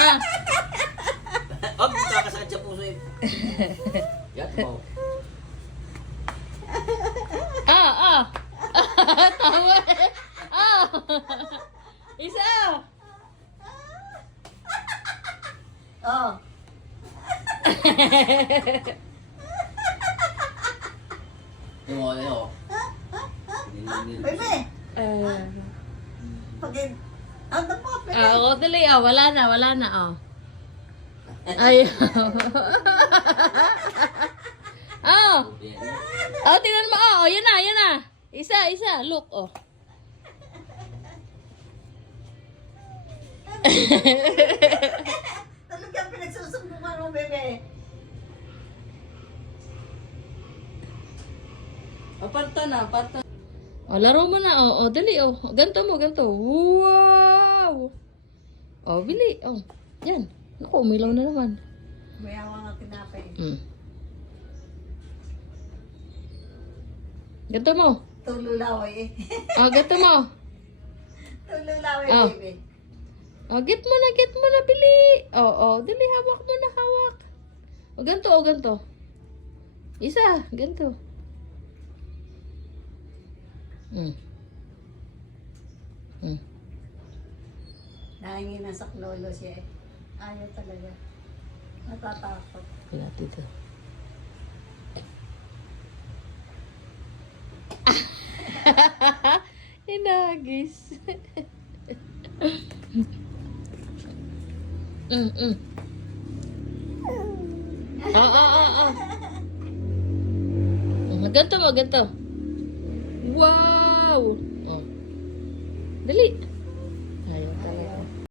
Ah. Huwag kakasakit sa puso eh. Yan po. Ah. Tama. Ah. Isa. Oh. Ano? Bebe. Pag ano po, bebe. Oo, dali. Wala na. Ay. Tingnan mo. Yan na. Isa. Look, Talagang pinagsusumbungan mo, bebe. Aparta na. Laro mo na. Dali. Ganto mo. Wow. Bili. Yan. Naku, umilaw na naman. Mayawa nga tinapay. Ganto mo. Tululaway eh. Ganto mo. Tululaway, Oh. bebe. Get mo na, bili. Dali, hawak mo na. Ganto. Isa, ganto. Nahingin na sa klolo siya eh. Ayaw talaga. Natatakot. Wala dito. Inagis. Ganto mo. Wow. Dali.